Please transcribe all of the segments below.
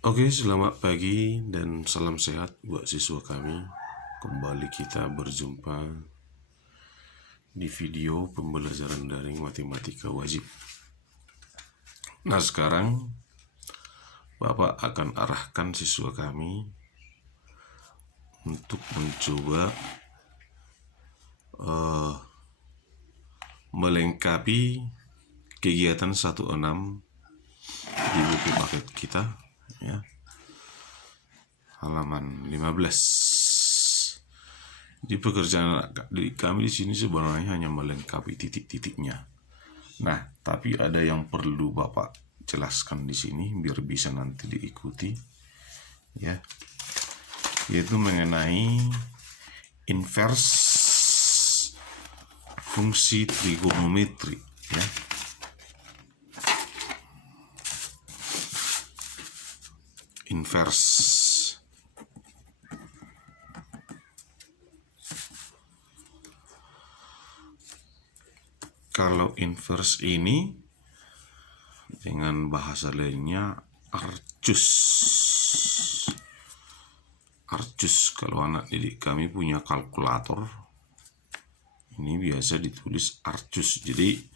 Oke, selamat pagi dan salam sehat buat siswa kami. Kembali kita berjumpa di video pembelajaran daring matematika wajib. Nah, sekarang Bapak akan arahkan siswa kami untuk mencoba melengkapi kegiatan 16 di buku paket kita, ya, halaman 15. Di pekerjaan kami di sini sebenarnya hanya melengkapi titik-titiknya. Nah, tapi ada yang perlu Bapak jelaskan di sini biar bisa nanti diikuti, ya, yaitu mengenai inverse fungsi trigonometri, ya. Inverse. Kalau inverse ini dengan bahasa lainnya arcus. Arcus, kalau anak didik kami punya kalkulator, ini biasa ditulis arcus. Jadi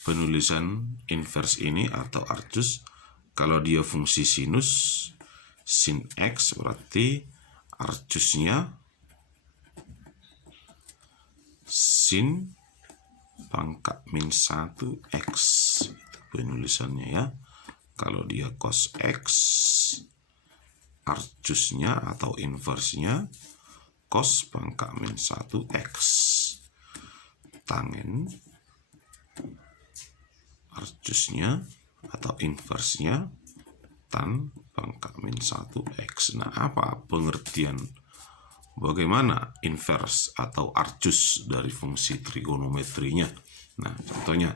penulisan inverse ini atau arcus, kalau dia fungsi sinus, sin x berarti arcusnya sin pangkat min 1x, itu penulisannya, ya. Kalau dia cos x, arcusnya atau inversnya cos pangkat min 1x. Tangen arcusnya atau inversnya tan pangkat min 1x. Nah, apa pengertian bagaimana inverse atau arcus dari fungsi trigonometrinya? Nah, contohnya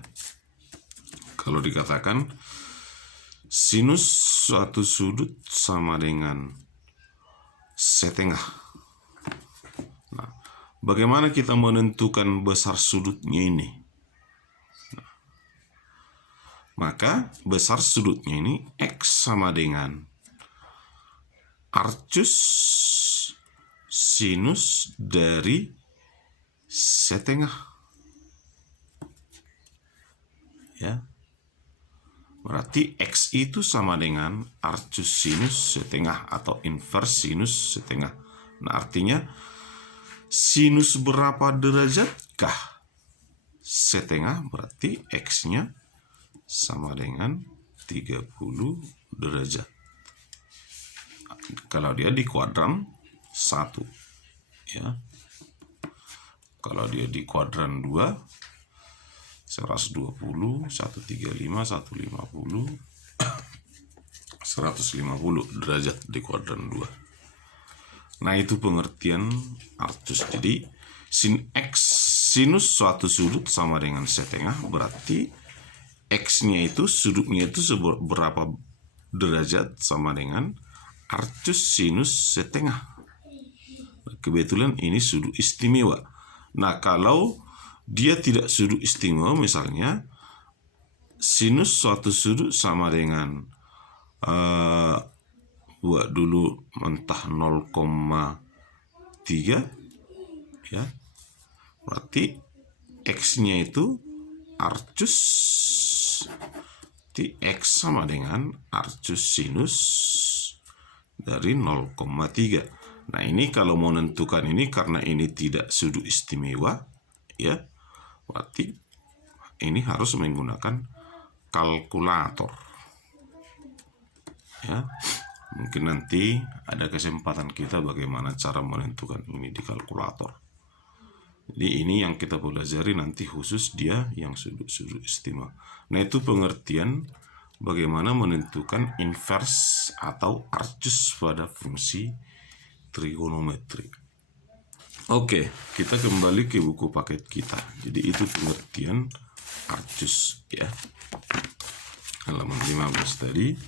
kalau dikatakan sinus suatu sudut sama dengan setengah. Nah, bagaimana kita menentukan besar sudutnya ini? Nah, maka besar sudutnya ini x sama dengan arcus sinus dari setengah, ya. Berarti x itu sama dengan arcus sinus setengah atau inverse sinus setengah. Nah, artinya sinus berapa derajatkah setengah, berarti x-nya sama dengan 30 derajat. Kalau dia di kuadran 1, ya. Kalau dia di kuadran 2, 120, 135, 150, 150 derajat di kuadran 2. Nah, itu pengertian arcus. Jadi sinus suatu sudut sama dengan setengah, berarti x-nya itu, sudutnya itu berapa derajat sama dengan arcus sinus setengah. Kebetulan ini sudut istimewa. Nah, kalau dia tidak sudut istimewa, misalnya sinus suatu sudut sama dengan buat dulu mentah 0,3, ya, berarti x-nya itu arcus di x sama dengan arcus sinus dari 0,3. Nah, ini kalau mau menentukan ini, karena ini tidak sudut istimewa, ya, berarti ini harus menggunakan kalkulator, ya. Mungkin nanti ada kesempatan kita bagaimana cara menentukan ini di kalkulator. Jadi ini yang kita pelajari nanti khusus dia yang sudut-sudut istimewa. Nah, itu pengertian bagaimana menentukan inverse atau arcus pada fungsi trigonometri. Oke, kita kembali ke buku paket kita. Jadi itu pengertian arcus, ya. Halaman 15 tadi.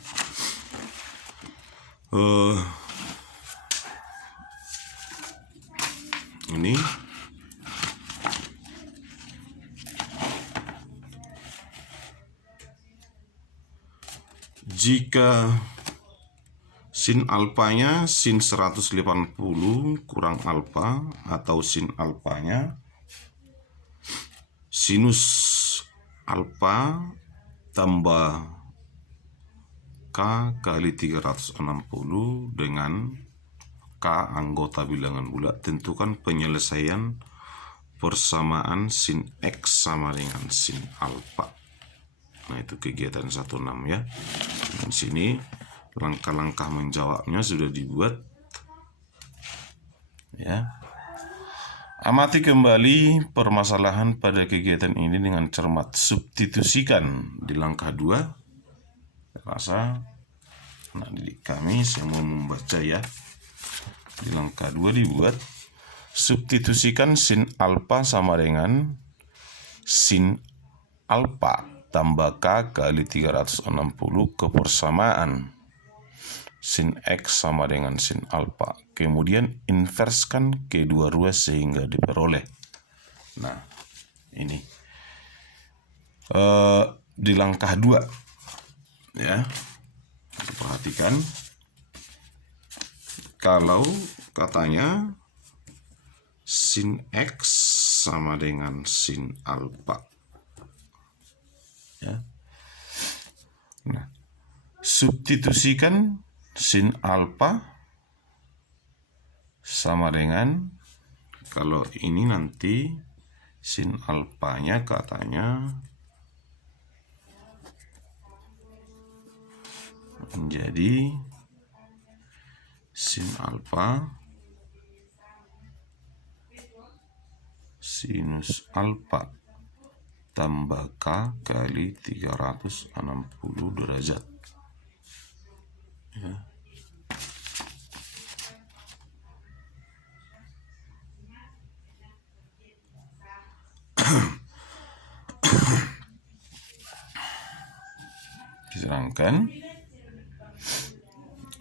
Ini jika Sin alfanya sin 180 kurang alfa, atau sin alfanya sinus alfa tambah K kali 360 dengan K anggota bilangan bulat. Tentukan penyelesaian persamaan sin X sama dengan sin alfa. Nah, itu kegiatan 16 ya. Dan sini langkah-langkah menjawabnya sudah dibuat ya. Amati kembali permasalahan pada kegiatan ini dengan cermat. Substitusikan di langkah 2. Rasa anak didik kami yang mau membaca ya. Di langkah 2 dibuat, substitusikan sin alfa sama dengan sin alfa tambah K kali 360 ke persamaan sin X sama dengan sin alfa. Kemudian inverskan kedua ruas sehingga diperoleh. Nah, ini di langkah 2 ya. Perhatikan, kalau katanya sin X sama dengan sin alfa ya. Nah, substitusikan sin alfa sama dengan, kalau ini nanti sin alfanya katanya menjadi sin alfa sinus alfa tambah K kali 360 derajat ya. Sedangkan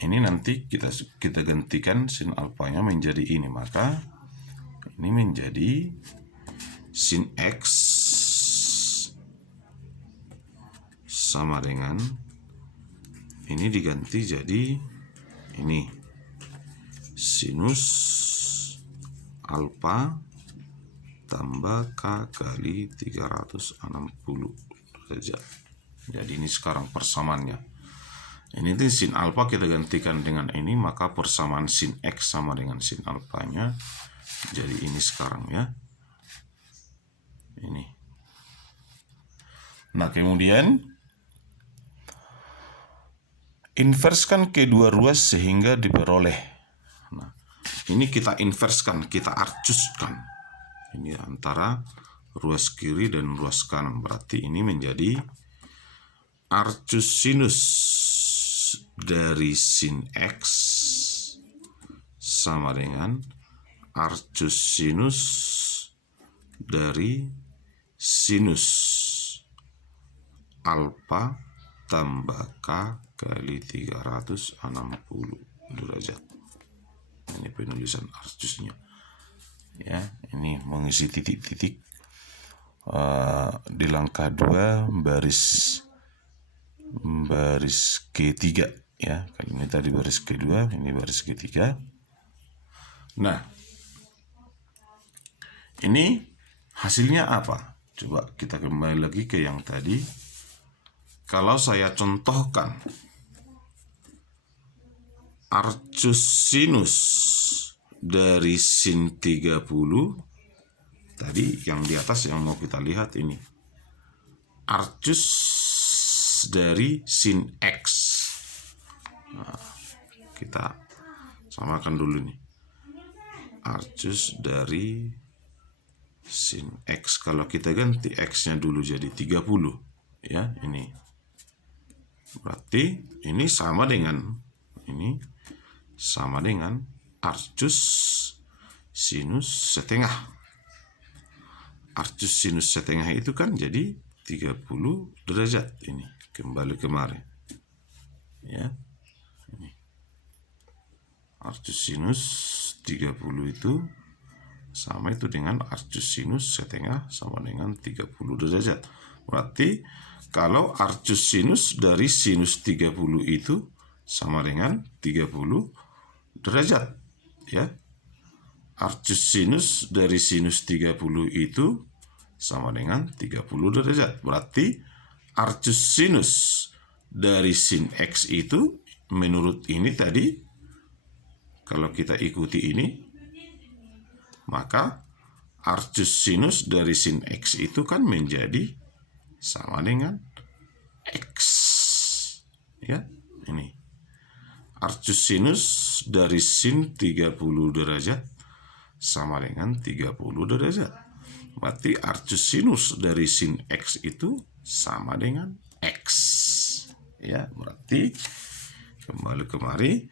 ini nanti kita gantikan sin alfanya menjadi ini, maka ini menjadi sin X sama dengan ini diganti jadi ini sinus alfa tambah K kali 360 derajat. Jadi ini sekarang persamaannya. Ini tuh sin alfa kita gantikan dengan ini, maka persamaan sin X sama dengan sin alfanya. Jadi ini sekarang ya. Ini. Nah, kemudian inverskan kedua ruas sehingga diperoleh. Nah, ini kita inverskan, kita arcuskan. Ini antara ruas kiri dan ruas kanan. Berarti ini menjadi arcus sinus dari sin X sama dengan arcus sinus dari sinus alfa tambah K kali 360 derajat. Ini penulisan arcusnya ya. Ini mengisi titik-titik di langkah 2 baris G3 ya. Ini tadi baris kedua, ini baris ketiga. Nah, ini hasilnya apa? Coba kita kembali lagi ke yang tadi. Kalau saya contohkan arcus sinus dari sin 30 tadi yang di atas yang mau kita lihat ini. Arcus dari sin X. Nah, kita samakan dulu nih. Arcus dari sin X. Kalau kita ganti X-nya dulu jadi 30 ya, ini. Berarti ini sama dengan arcus sinus setengah. Arcus sinus setengah itu kan jadi 30 derajat. Ini kembali kemarin ya. Ini arcus sinus 30 itu sama itu dengan arcus sinus setengah sama dengan 30 derajat. Berarti kalau arcus sinus dari sinus 30 itu sama dengan 30 derajat, ya. Arcus sinus dari sinus 30 itu sama dengan 30 derajat. Berarti arcus sinus dari sin X itu menurut ini tadi, kalau kita ikuti ini, maka arcus sinus dari sin X itu kan menjadi sama dengan X. Ya, ini. Arcus sinus dari sin 30 derajat sama dengan 30 derajat. Berarti arcus sinus dari sin X itu sama dengan X. Ya, berarti kembali kemari,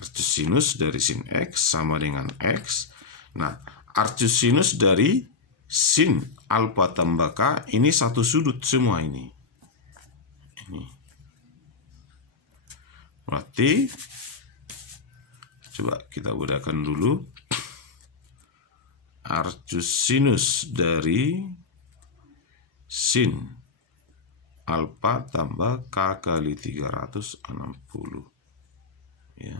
arcus sinus dari sin X sama dengan X. Nah, arcus sinus dari sin alfa tambah K ini satu sudut semua ini. Berarti coba kita gunakan dulu. Arcus sinus dari sin alfa tambah K kali 360. Ya.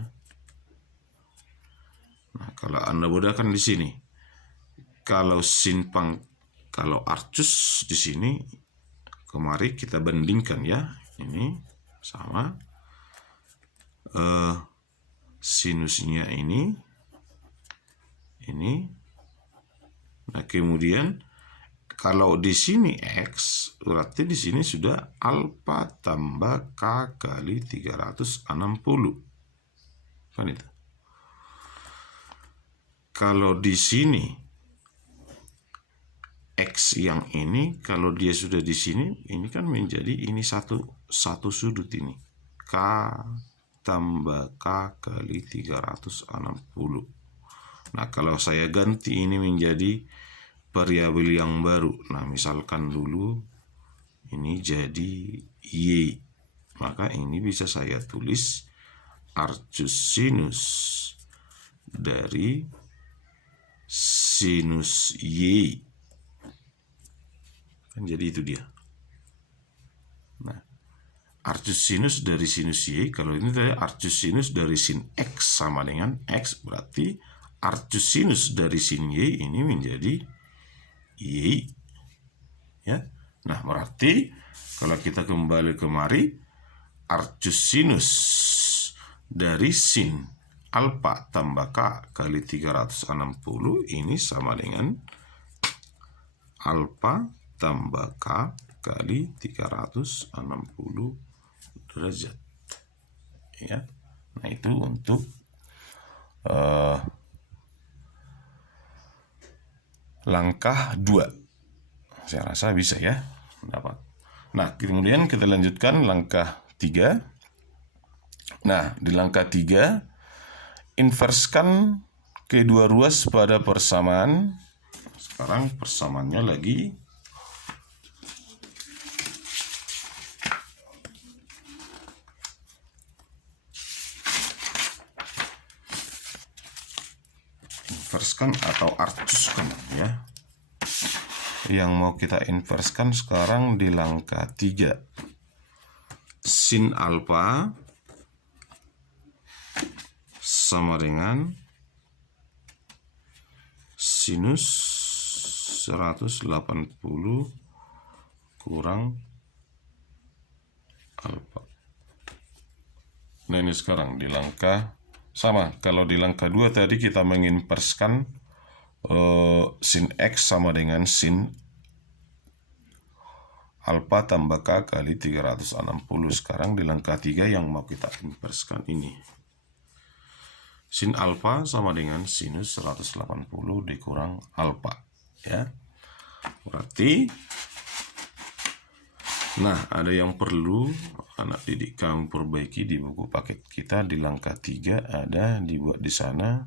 Nah, kalau Anda mudahkan di sini, kalau arcus di sini, kemari kita bandingkan ya, ini sama sinusnya ini. Nah, kemudian kalau di sini X, berarti di sini sudah alfa tambah K kali 360. Kan itu. Kalau di sini X yang ini, kalau dia sudah di sini, ini kan menjadi ini satu sudut ini. K tambah K kali 360. Nah, kalau saya ganti ini menjadi variabel yang baru. Nah, misalkan dulu ini jadi Y. Maka ini bisa saya tulis arcus sinus dari sinus Y. Kan jadi itu dia. Nah, arcus sinus dari sinus Y, kalau ini tadi arcus sinus dari sin X sama dengan X, berarti arcus sinus dari sin Y ini menjadi Y. Ya. Nah, berarti kalau kita kembali kemari, arcus sinus dari sin alfa tambah K kali 360 ini sama dengan alfa tambah K kali 360 derajat. Ya. Nah, itu untuk langkah 2. Saya rasa bisa ya, dapat. Nah, kemudian kita lanjutkan langkah 3. Nah, di langkah 3, inverskan kedua ruas pada persamaan. Sekarang persamaannya lagi. Inverskan atau arcuskan ya. Yang mau kita inverskan sekarang di langkah 3. Sin alfa sama dengan sinus 180 kurang alfa. Nah, ini sekarang di langkah sama. Kalau di langkah 2 tadi kita menginverskan sin X sama dengan sin alfa tambah K kali 360. Sekarang di langkah 3 yang mau kita inverskan ini. Sin alfa sama dengan sinus 180 dikurang alfa. Ya. Berarti, nah, ada yang perlu anak didik kamu perbaiki di buku paket kita. Di langkah 3 ada dibuat di sana,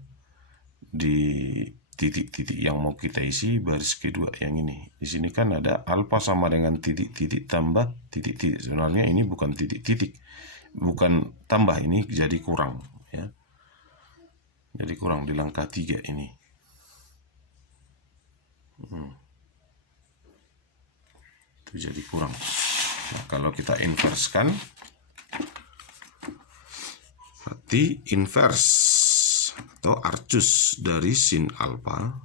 di titik-titik yang mau kita isi baris kedua yang ini. Di sini kan ada alfa sama dengan titik-titik tambah titik-titik. Sebenarnya ini bukan titik-titik, bukan tambah, ini jadi kurang ya. Jadi kurang di langkah 3 ini. Itu jadi kurang. Nah, kalau kita inverskan, Berarti inverse atau arcus dari sin alfa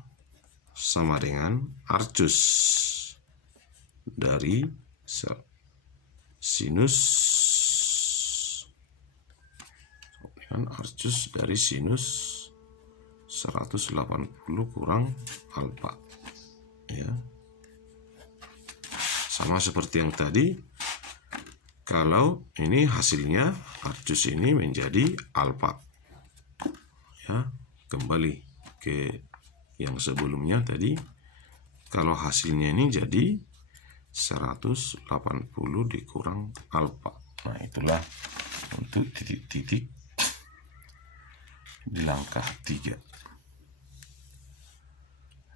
sama dengan arcus dari sinus dari sinus 180 kurang alfa, ya. Sama seperti yang tadi, kalau ini hasilnya arcus ini menjadi alfa, ya. Kembali ke yang sebelumnya tadi, kalau hasilnya ini jadi 180 dikurang alfa. Nah, itulah untuk titik-titik di langkah 3.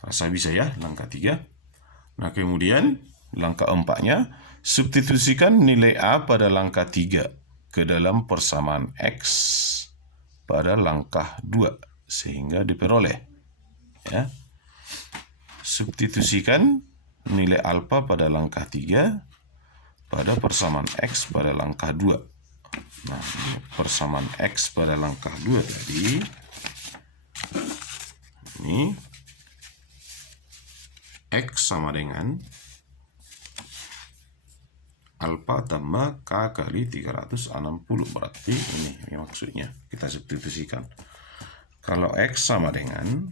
Rasa bisa ya langkah 3. Nah, kemudian langkah 4-nya, substitusikan nilai A pada langkah 3 ke dalam persamaan X pada langkah 2 sehingga diperoleh, ya. Substitusikan nilai alfa pada langkah 3 pada persamaan X pada langkah 2. Nah, persamaan X pada langkah 2 tadi, ini X sama dengan alfa tambah K kali 360. Berarti ini maksudnya kita substitusikan. Kalau X sama dengan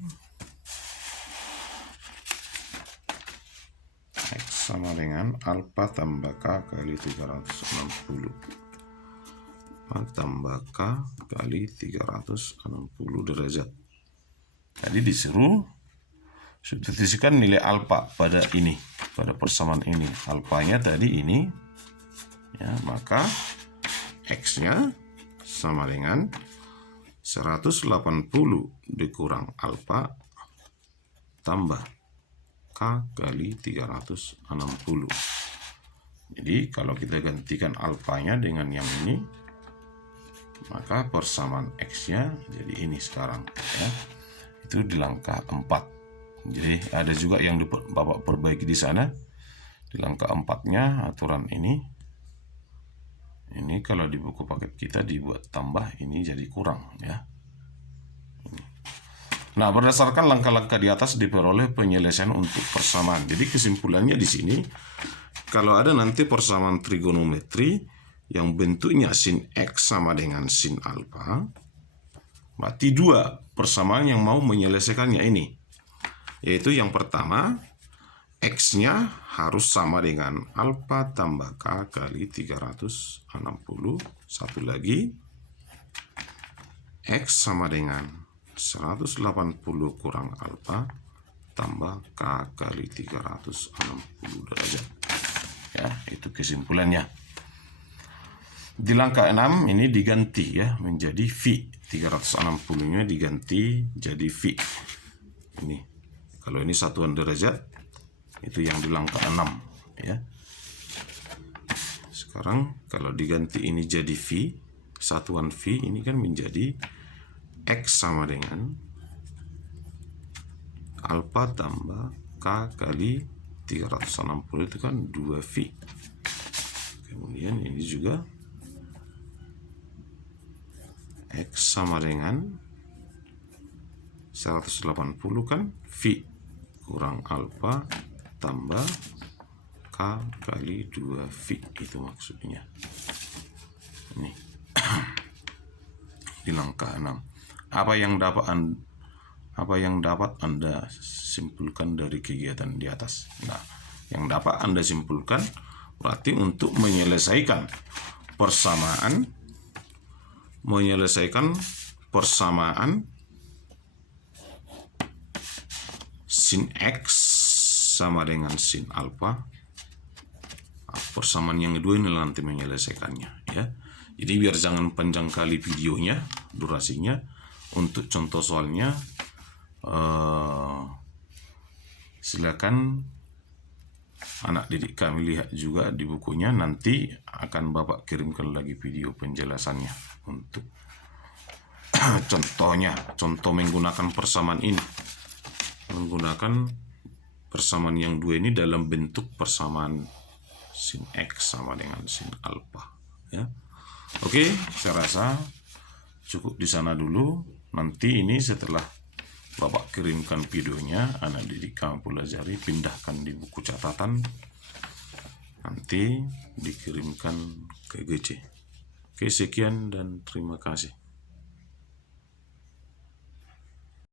alfa tambah K kali 360 tambah K kali 360 derajat. Tadi disuruh substitusikan nilai alfa pada ini, pada persamaan ini. Alfanya tadi ini, ya, maka X-nya sama dengan 180 dikurang alfa tambah K kali 360. Jadi kalau kita gantikan alfanya dengan yang ini, maka persamaan X-nya jadi ini sekarang, ya. Itu di langkah 4. Jadi ada juga yang Bapak perbaiki di sana. Di langkah 4-nya aturan ini kalau di buku paket kita dibuat tambah, ini jadi kurang, ya. Nah, berdasarkan langkah-langkah di atas diperoleh penyelesaian untuk persamaan. Jadi kesimpulannya di sini, kalau ada nanti persamaan trigonometri yang bentuknya sin X sama dengan sin alfa, berarti 2 persamaan yang mau menyelesaikannya ini. Yaitu yang pertama, X-nya harus sama dengan alfa tambah K kali 360. Satu lagi, X sama dengan 180 kurang alfa tambah K kali 360 derajat. Ya, itu kesimpulannya. Di langkah 6 ini diganti, ya, menjadi V. 360-nya diganti jadi V. Ini. Kalau ini satuan derajat, itu yang di langkah 6, ya. Sekarang kalau diganti ini jadi V, satuan V ini kan menjadi X sama dengan alfa tambah K kali 360, itu kan 2V. Kemudian ini juga X sama dengan 180 kan V kurang alfa tambah K kali 2V, itu maksudnya. Ini di langkah 6. Apa yang dapat Anda simpulkan dari kegiatan di atas? Nah, yang dapat Anda simpulkan berarti untuk menyelesaikan persamaan sin X sama dengan sin alfa. Persamaan yang kedua ini nanti menyelesaikannya, ya. Jadi biar jangan panjang kali videonya, durasinya, untuk contoh soalnya silakan anak didik kami lihat juga di bukunya. Nanti akan Bapak kirimkan lagi video penjelasannya untuk contoh menggunakan persamaan ini, menggunakan persamaan yang dua ini dalam bentuk persamaan sin X sama dengan sin alfa, ya. Oke, saya rasa cukup di sana dulu. Nanti ini setelah Bapak kirimkan videonya, anak didik kamu pelajari, pindahkan di buku catatan, nanti dikirimkan ke GC. Oke, sekian dan terima kasih.